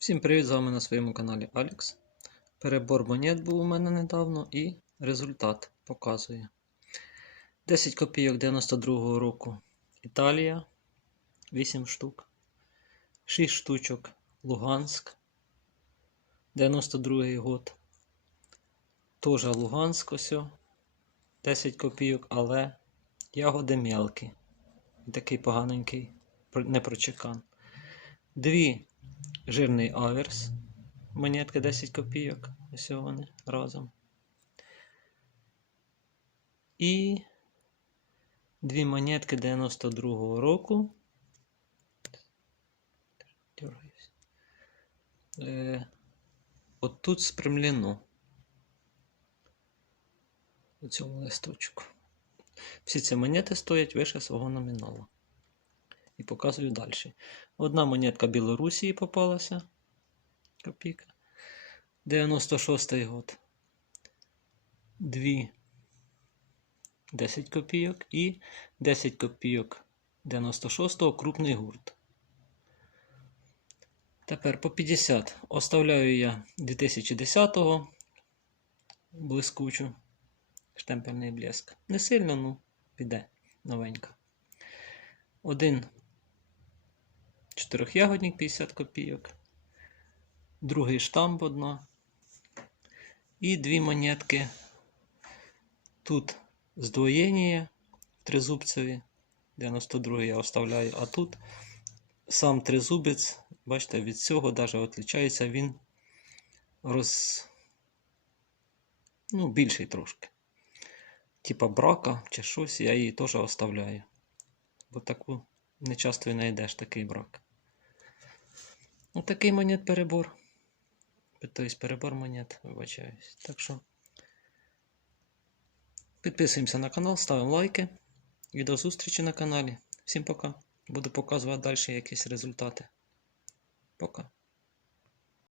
Всім привіт! З вами на своєму каналі Алекс. Перебор монет був у мене недавно і результат показує. 10 копійок 92-го року Італія 8 штук. 6 штучок Луганськ. 92-й год. Теж Луганськ ось. 10 копійок, але ягоди мелкі. І такий поганенький про- не прочекан. Дві жирний аверс. Монетки 10 копійок. Ось вони разом. І дві монетки 92-го року. Е, от тут спрямлено. У цьому листочку. Всі ці монети стоять вище свого номіналу. І показую далі. Одна монетка Білорусії попалася. Копійка. 96-й год. Дві 10 копійок і 10 копійок 96-го крупний гурт. Тепер по 50 оставляю я 2010-го блискучу штемпельний блеск. Не сильно, ну, піде новенька. Один чотирьохягодник 50 копійок. Другий штамп одна. І дві монетки. Тут здвоєння в тризубцеві. 92 я оставляю, а тут сам тризубець, бачите, від цього навіть відрізняється він роз... ну, більший трошки. Типа брака чи щось, я її теж оставляю. Бо таку не часто знайдеш такий брак. Отакий монет перебор. Тобто перебор монет, вибачаюсь. Так що підписуємося на канал, ставимо лайки. І до зустрічі на каналі. Всім пока. Буду показувати далі якісь результати. Пока.